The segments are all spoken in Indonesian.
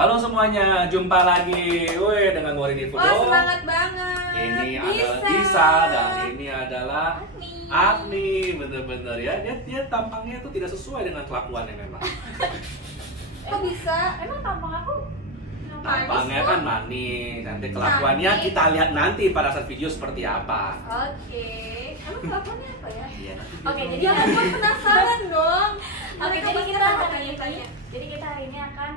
Halo semuanya, jumpa lagi dengan Wari di Fudo. Wah, semangat banget. Ini adalah Disa dan ini adalah Agni. Bener-bener ya, dia tampangnya tuh tidak sesuai dengan kelakuannya memang. Kok bisa? Emang tampang aku? Tampangnya kan manis, nanti kelakuannya Manis. kita lihat nanti pada saat video seperti apa. Oke. Emang kelakuannya apa ya? Iya, nanti Oke, video. jadi Ya ampun, penasaran dong. Oke, Mereka jadi pasti kita akan hari ini, bertanya-tanya. jadi kita hari ini akan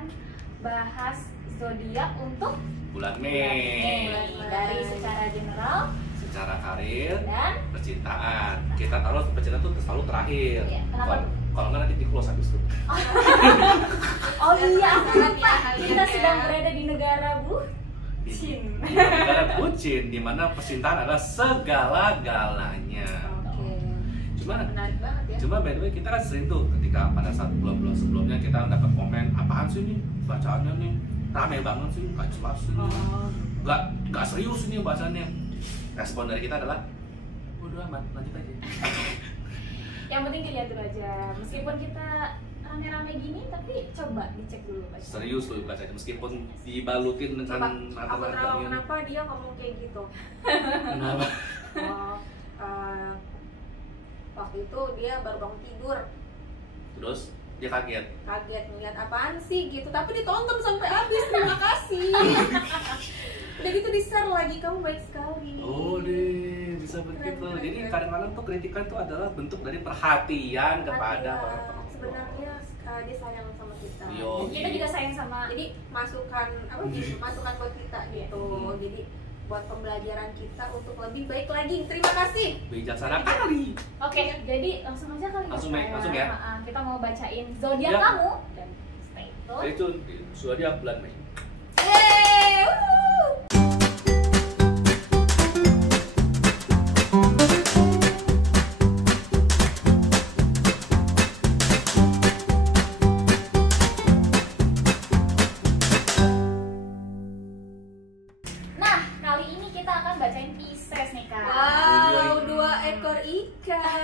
bahas zodiak untuk bulan bulan Mei, Mei. Dari secara general secara karir, dan percintaan. Kita taruh percintaan tuh selalu terakhir. Iya, kenapa? Kalau nggak nanti di close habis itu. oh iya, aku Penasaran lupa ya kalian kita ya. sedang berada di negara bucin. Di negara bucin, di mana percintaan adalah segala-galanya. Oke. Cuma Menarik banget ya. Cuma by the way kita kan sering tuh ketika pada saat bulan-bulan sebelumnya kita dapat komen apaan sih nih bacaannya nih rame banget sih nggak jelas sih Oh. nggak serius ini bahasannya. Respon dari kita adalah udah amat lanjut aja. Yang penting dilihat dulu aja. Meskipun kita rame-rame gini, tapi coba dicek dulu baca. Serius tuh bacanya meskipun dibalutin Coba, dengan aku tahu mata-mata kenapa dia ngomong kayak gitu. kenapa? Oh, waktu itu dia baru bangun tidur, Terus dia kaget. kaget ngeliat apaan sih gitu, tapi ditonton sampai habis. Terima kasih. Udah gitu di-share lagi, kamu baik sekali. Oh deh, bisa begitu. Keren, Jadi keren. kadang-kadang tuh kritikan tuh adalah bentuk dari perhatian kepada Iya, para penonton. sebenarnya dia sayang sama kita. Yo. Kita juga sayang sama Jadi masukan apa gitu, masukan buat kita gitu. Hmm. Jadi buat pembelajaran kita untuk lebih baik lagi. Terima kasih. Bijaksana kali. Oke, jadi langsung aja kali Langsung, ya. Mei, langsung ya. Kita mau bacain zodiak Ya. kamu dan stay tune. Jadi itu sudah dia bulan Mei. Yeay, wuhu. Nah, kali ini kita akan bacain Pisces nih kak. Wow, 2 ekor ikan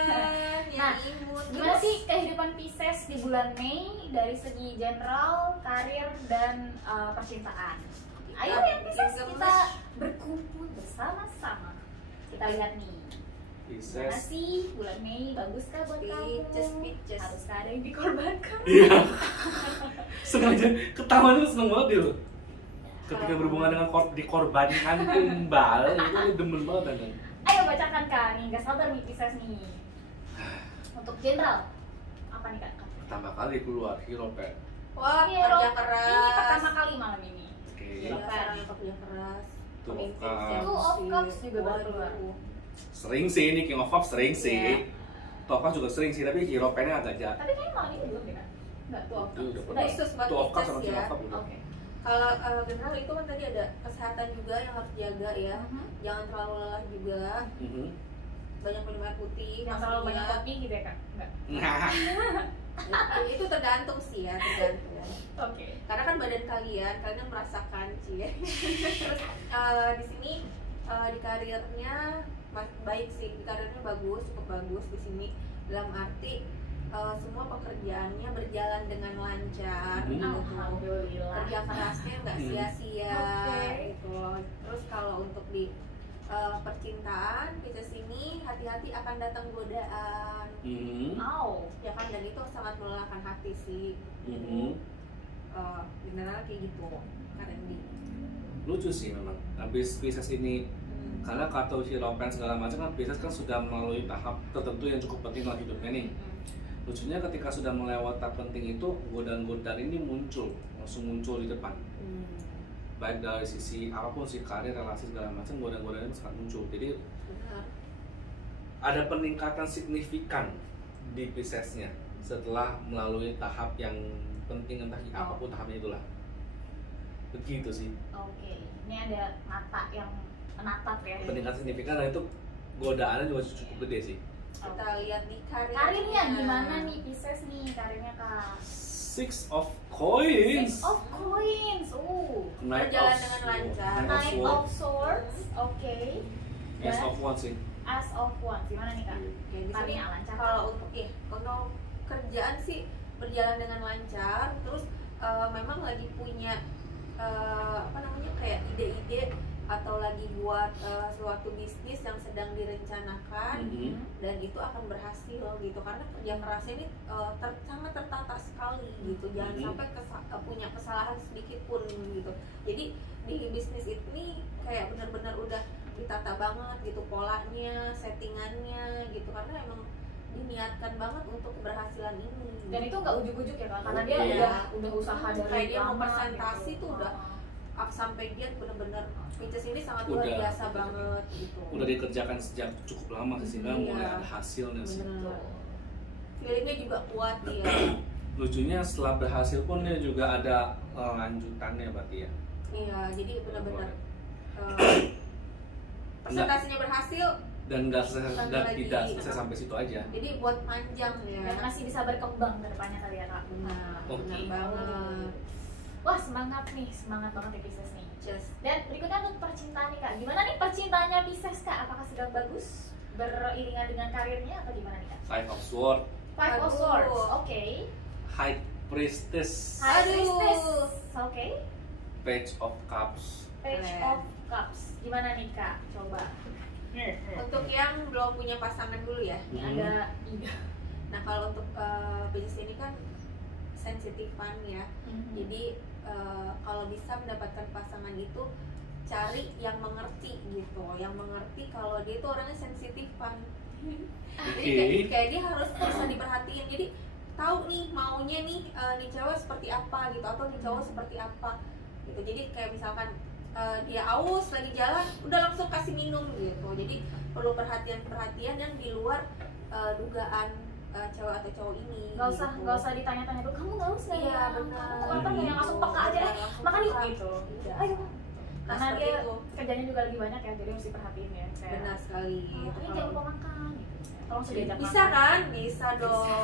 yang Nah, imut. Gimana sih kehidupan Pisces di bulan Mei dari segi general, karir, dan percintaan? Ayo yang Pisces kita berkumpul bersama-sama. Kita lihat nih. Gimana Pisces. sih bulan Mei baguskah buat kamu? Pisces. Haruskah ada yang dikorbankan? Iya. Sengaja ketawa tuh seneng banget dia loh. Ketika berhubungan dengan dikorbankan tumbal itu dia demen banget kan. Ayo bacakan kak, nih gak sabar nih Pisces nih. Untuk general, apa nih kak? Pertama kali keluar hero pet. Wah, Hero. kerja keras. Ini pertama kali malam ini. Oke. Iya, seorang yang kerja keras. Two of Pemimpin Cups. Two of Cups juga baru Waduh. keluar. Sering sih ini King of Cups sering sih. Iya. Two of Cups juga sering sih tapi hero petnya agak jahat. Tapi kayaknya malam ini belum deh kak? Enggak, tuh Itu udah Udah ya? Khusus buat Two of Cups sama Pisces King ya. of Cups udah. Oke. Kalau general itu kan tadi ada kesehatan juga yang harus jaga ya. Mhm. Jangan terlalu lelah juga. Mhm. Banyak minum air putih. Yang terlalu banyak pastinya. kopi gitu ya kak? Enggak. Itu tergantung sih ya, tergantung. Oke. Karena kan badan kalian kan merasakan sih ya. Terus di sini di karirnya baik sih, di karirnya bagus, cukup bagus di sini dalam arti semua pekerjaannya berjalan dengan lancar Mhm. gitu. Alhamdulillah. Kerja kerasnya nggak Mhm. sia-sia Oke. gitu loh. Terus kalau untuk di percintaan Pisces ini hati-hati akan datang godaan Mhm. Au. ya kan, dan itu sangat melelahkan hati sih. Mhm. General kayak gitu Karen di. Lucu sih memang. Habis Pisces ini karena kartu hero pen segala macam kan Pisces kan sudah melalui tahap tertentu yang cukup penting dalam hidupnya nih. Lucunya ketika sudah melewati tahap penting itu godaan-godaan ini langsung muncul di depan. Baik dari sisi apapun sih, karir, relasi segala macam, godaan-godaan itu sangat muncul. Jadi Benar. ada peningkatan signifikan di Piscesnya setelah melalui tahap yang penting entah apapun tahapnya itulah. Begitu sih. Oke. Ini ada mata yang menatap ya. Peningkatan signifikan dan itu godaannya juga cukup gede sih. Kita lihat di Karirnya gimana nih Pisces nih karirnya kak? Six of Coins. Six of Coins. Knight Berjalan of dengan Swords. lancar. Knight Sword. of Swords. Oke. Ace Dan of Wands sih. As of Wands. Gimana nih kak? Oke, di sini Karirnya lancar. kalau untuk kerjaan sih berjalan dengan lancar. Terus memang lagi punya apa namanya, kayak ide-ide atau lagi buat suatu bisnis yang sedang direncanakan, dan itu akan berhasil gitu, karena kerja kerasnya ini sangat tertata sekali gitu, jangan sampai punya kesalahan sedikit pun gitu. Jadi di bisnis ini kayak benar-benar udah ditata banget gitu, polanya, settingannya gitu, karena emang diniatkan banget untuk keberhasilan ini. Dan itu nggak ujuk-ujuk ya Kak, karena dia udah usaha dari kayak dia mau lama presentasi gitu. tuh udah sampai dia benar-benar Pinches ini sangat luar biasa banget gitu. Udah dikerjakan sejak cukup lama sih, sehingga mulai ada hasil dari situ. Feelingnya juga kuat dia. Lucunya setelah berhasil pun dia juga ada lanjutannya berarti ya. Iya, jadi benar-benar presentasinya berhasil dan tidak selesai sampai situ aja. Jadi buat panjang ya. Dan masih bisa berkembang ke depannya kali ya Kak. Benar banget. Wah, semangat banget ya Pisces nih. Just. Dan berikutnya untuk percintaan nih Kak. Gimana nih percintaannya Pisces Kak? Apakah sedang bagus? Beriringan dengan karirnya atau gimana nih Kak? Five of Swords. Five of Swords, oke. High Priestess. High Priestess, oke. Page of Cups. Page of Cups. Gimana nih Kak? Coba. Untuk yang belum punya pasangan dulu ya. Ini ada ide. Nah, kalau untuk bisnis ini kan sensitifan ya. Jadi kalau bisa mendapatkan pasangan itu cari yang mengerti gitu, yang mengerti kalau dia itu orangnya sensitifan. Jadi kayak dia harus bisa diperhatiin. Jadi tahu nih maunya nih cewek seperti apa gitu, atau nih cowok seperti apa gitu. Jadi kayak misalkan dia aus lagi jalan, udah langsung kasih minum gitu. Jadi perlu perhatian yang di luar dugaan cewek atau cowok ini. Gak usah ditanya-tanya dulu, kamu haus nggak ya? Benar. Kamu apa yang langsung peka aja, makan yuk gitu. Ayo. Nah, Karena dia itu kerjanya juga lagi banyak ya, jadi mesti perhatiin ya. Kayak, benar sekali. ini jangan lupa makan gitu. Tolong sudah diajak Bisa makan. kan? Bisa dong.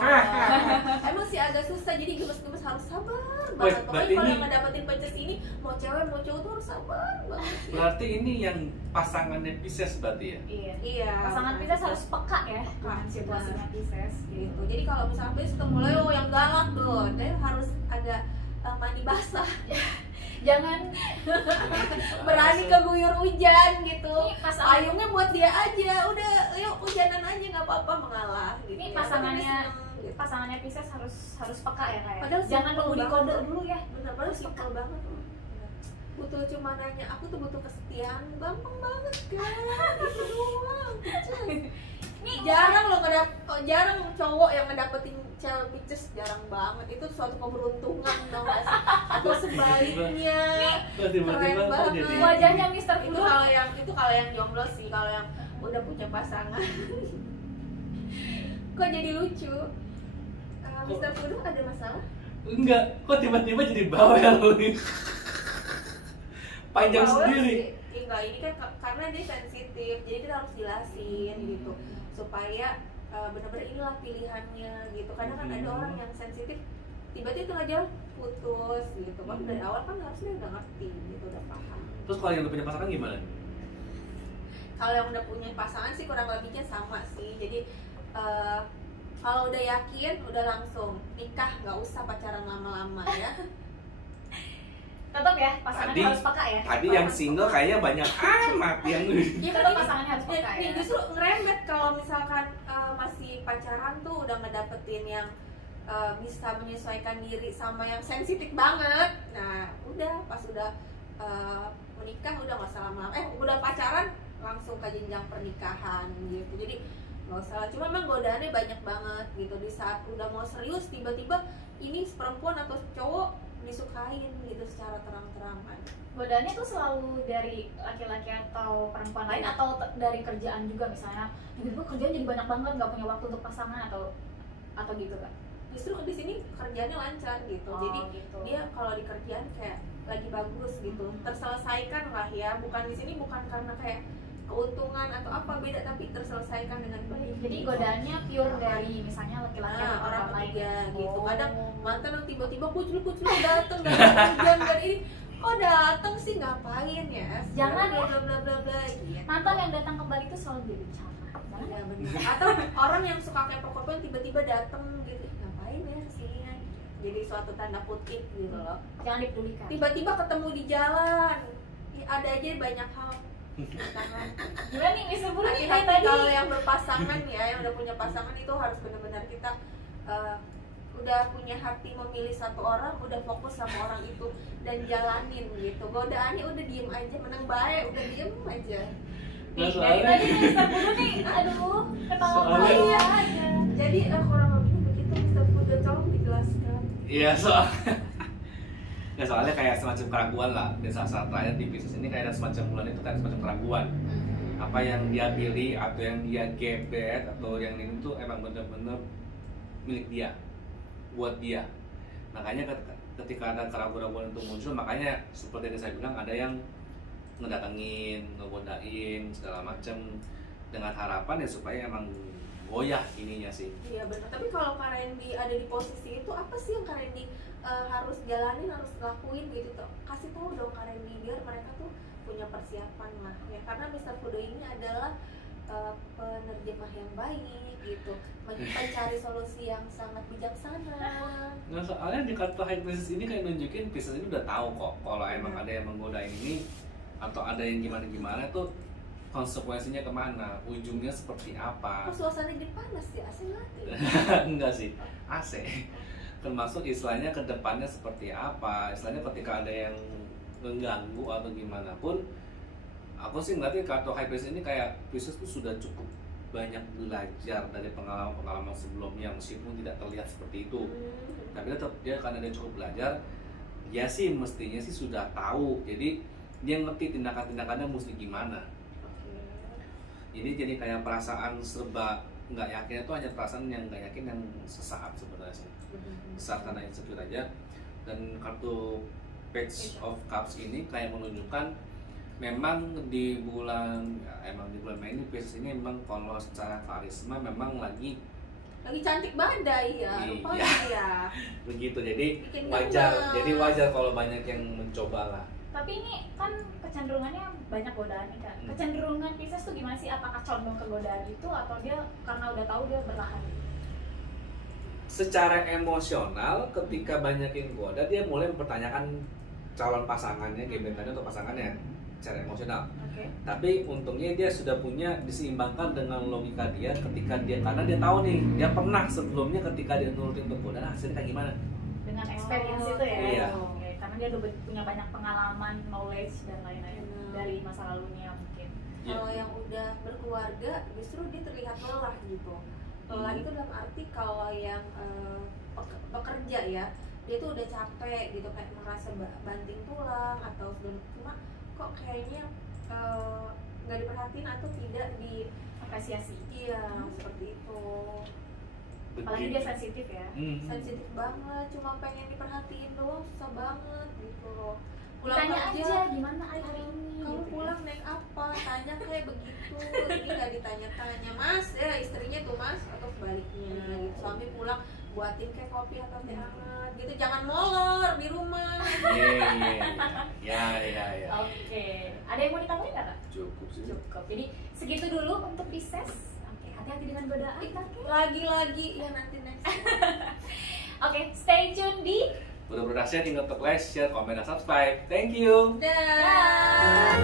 Emang sih agak susah, jadi gemes-gemes harus sabar banget. Pokoknya kalau yang ngedapetin Pisces ini, mau cewek mau cowok tuh harus sabar banget. Berarti ini yang pasangannya Pisces berarti ya? Iya. Pasangan Pisces harus peka ya dengan situasinya Pisces gitu. Jadi kalau misalnya Pisces ketemu Leo yang galak tuh, dia harus agak mandi basah. Jangan berani keguyur hujan gitu. Payungnya buat dia aja, udah Leo hujanan aja nggak apa-apa, mengalah gitu. Ini pasangannya Pisces harus peka ya kayak. Padahal jangan nunggu di kode dulu ya. Bener, padahal simpel banget. Butuh cuma nanya, aku tuh butuh kesetiaan, gampang banget kan. Itu doang. Ini jarang cowok yang ngedapetin cewek Pisces, jarang banget. Itu suatu keberuntungan tau gak sih? Atau sebaliknya. Keren banget. Wajahnya Mr. Itu kalau yang jomblo sih, kalau yang udah punya pasangan. Kok jadi lucu? Mr. Fudu ada masalah? Enggak, kok tiba-tiba jadi bawel nih. Panjang sendiri. Enggak, ini kan karena dia sensitif, jadi kita harus jelasin gitu supaya benar-benar inilah pilihannya gitu. Kadang kan ada orang yang sensitif tiba-tiba tengah jalan putus gitu. Kan dari awal kan harusnya udah ngerti gitu, udah paham. Terus kalau yang udah punya pasangan gimana? Kalau yang udah punya pasangan sih kurang lebihnya sama sih. Jadi kalau udah yakin udah langsung nikah, nggak usah pacaran lama-lama ya. Tetap ya, pasangannya harus peka ya. Tadi yang single kayaknya banyak amat yang ya, tetap pasangannya harus peka ya. Justru ngerembet kalau misalkan masih pacaran tuh udah ngedapetin yang bisa menyesuaikan diri sama yang sensitif banget. Nah, udah pas udah menikah udah nggak usah lama-lama. Udah pacaran langsung ke jenjang pernikahan gitu. Jadi nggak usah lah. Cuma memang godaannya banyak banget gitu. Di saat udah mau serius tiba-tiba ini perempuan atau cowok disukain gitu secara terang-terangan. Godaannya tuh selalu dari laki-laki atau perempuan lain atau dari kerjaan juga, misalnya tiba-tiba kerjaan jadi banyak banget nggak punya waktu untuk pasangan atau gitu kan? Justru di sini kerjanya lancar gitu. Jadi gitu. Dia kalau di kerjaan kayak lagi bagus gitu, terselesaikan lah ya. Bukan di sini bukan karena kayak keuntungan atau apa, beda, tapi terselesaikan dengan baik. Jadi godaannya pure dari misalnya laki-laki atau orang lain ya gitu. Oh. Kadang mantan yang tiba-tiba kucul dateng hujan dan ini kok dateng sih, ngapain ya? Jangan ya, bla bla bla bla gitu. mantan yang datang kembali itu selalu berbicara. Jangan Ya benar. Atau orang yang suka kepo-kepoan tiba-tiba dateng gitu, ngapain ya kesini? jadi suatu tanda kutip gitu loh. Jangan dipedulikan. Tiba-tiba ketemu di jalan, ada aja banyak hal. Gimana nih Mister Buru nih Hati-hati tadi? kalau yang berpasangan ya, yang udah punya pasangan itu harus benar-benar kita udah punya hati memilih satu orang, udah fokus sama orang itu dan jalanin gitu. Godaannya udah diem aja, menang baik, udah diem aja. Nih, dari soalnya- tadi Mister Buru nih, aduh, ketawa Soalnya- iya. Jadi kurang lebih begitu Mr. Fudo, tolong dijelaskan. Iya ya soalnya kayak semacam keraguan lah di saat-saat terakhir di Pisces ini kayak ada semacam bulan itu kayak semacam keraguan apa yang dia pilih atau yang dia gebet atau yang ini tuh emang bener-bener milik dia buat dia. Makanya ketika ada keraguan itu muncul, makanya seperti yang saya bilang ada yang ngedatengin, ngegodain segala macam dengan harapan ya supaya emang goyah ininya sih. Iya benar. Tapi kalau Kak Randy ada di posisi itu, apa sih yang Kak Randy harus jalanin, harus lakuin gitu tuh? Kasih tahu dong Kak Randy biar mereka tuh punya persiapan lah ya. Karena Mr. Fudo ini adalah penerjemah yang baik gitu, mencari solusi yang sangat bijaksana. Nah soalnya di kartu High Priestess ini kayak nunjukin Pisces ini udah tahu kok kalau emang ada yang menggodain ini atau ada yang gimana-gimana tuh konsekuensinya kemana, ujungnya seperti apa. Kok suasana jadi panas ya, asing mati. Enggak sih, AC. Termasuk istilahnya ke depannya seperti apa, istilahnya ketika ada yang mengganggu atau gimana pun, aku sih ngeliatnya kartu High Priestess ini kayak Pisces tuh sudah cukup banyak belajar dari pengalaman sebelumnya meskipun tidak terlihat seperti itu. Tapi tetap dia karena dia cukup belajar, dia sih mestinya sih sudah tahu. Jadi dia ngerti tindakan-tindakannya mesti gimana. Ini jadi kayak perasaan serba nggak yakin itu hanya perasaan yang nggak yakin yang sesaat sebenarnya sih. Sesaat karena insecure aja. Dan kartu Page of Cups ini kayak menunjukkan memang di bulan Mei ini Pisces ini memang kalau secara karisma memang lagi cantik badai ya, rupanya ya. begitu. Jadi Bikin wajar, gemes. jadi wajar kalau banyak yang mencoba lah. Tapi ini kan kecenderungannya banyak godaan nih Kak. Kecenderungan Pisces tuh gimana sih? Apakah condong ke godaan itu atau dia karena udah tahu dia bertahan? Secara emosional ketika banyak yang goda dia mulai mempertanyakan calon pasangannya, gebetannya atau pasangannya secara emosional. Tapi untungnya dia sudah punya diseimbangkan dengan logika dia ketika dia, karena dia tahu nih dia pernah sebelumnya ketika dia nurutin untuk godaan hasilnya kayak gimana. Dengan experience itu ya. Iya. Oke. Karena dia udah punya banyak pengalaman, knowledge dan lain-lain dari masa lalunya mungkin. Kalau yang udah berkeluarga justru dia terlihat lelah gitu. Lelah itu dalam arti kalau yang pekerja ya, dia tuh udah capek gitu, kayak merasa banting tulang atau cuma kok kayaknya nggak diperhatiin atau tidak Apresiasi. iya seperti itu. Apalagi dia sensitif ya. Sensitif banget, cuma pengen diperhatiin doang susah banget gitu loh. Pulang Tanya kerja, aja gimana hari ini. kamu gitu pulang naik apa, tanya kayak begitu. Ini nggak ditanya-tanya, Mas ya istrinya tuh Mas, atau sebaliknya gitu. Suami pulang buatin kayak kopi atau teh hangat gitu, jangan molor di rumah. Ya. Oke. Ada yang mau ditambahin nggak Kak? Cukup sih. Cukup. Jadi segitu dulu untuk Pisces. Oke. Hati-hati dengan godaan. Oke. Lagi-lagi ya nanti next. Oke. Stay tune di. Udah berdasar, tinggal like, share, komen, dan subscribe. Thank you. Dah.